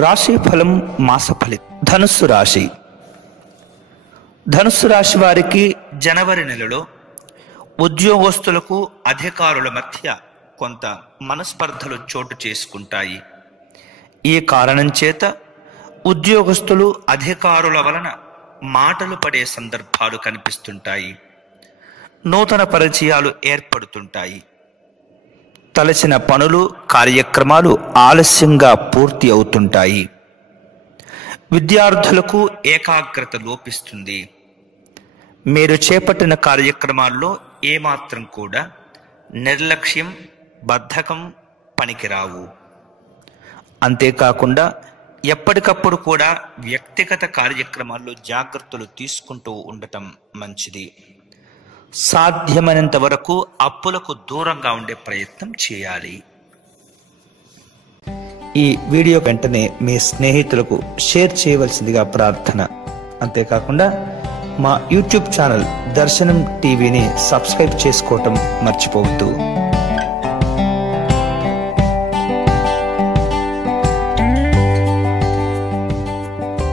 రాశి ఫలం మాస ఫలితం. ధనుస్సు రాశి. ధనుస్సు రాశి వారికి జనవరి నెలలో ఉద్యోగస్తులకు అధికారుల మధ్య కొంత మనస్పర్ధలు చోటు చేసుకుంటాయి. ఈ కారణం చేత ఉద్యోగస్తులు అధికారుల వలన మాటలు పడే సందర్భాలు కనిపిస్తుంటాయి. నూతన పరిచయాలు ఏర్పడుతుంటాయి. తలచిన పనులు కార్యక్రమాలు ఆలస్యంగా పూర్తి అవుతుంటాయి. విద్యార్థులకు ఏకాగ్రత లోపిస్తుంది. మీరు చేపట్టిన కార్యక్రమాల్లో ఏమాత్రం కూడా నిర్లక్ష్యం, బద్ధకం పనికిరావు. అంతేకాకుండా ఎప్పటికప్పుడు కూడా వ్యక్తిగత కార్యక్రమాల్లో జాగ్రత్తలు తీసుకుంటూ ఉండటం మంచిది. సాధ్యమైనంత వరకు అప్పులకు దూరంగా ఉండే ప్రయత్నం చేయాలి. ఈ వీడియో వెంటనే మీ స్నేహితులకు షేర్ చేయవలసిందిగా ప్రార్థన. అంతేకాకుండా మా యూట్యూబ్ ఛానల్ దర్శనం టీవీని సబ్స్క్రైబ్ చేసుకోవటం మర్చిపోవద్దు.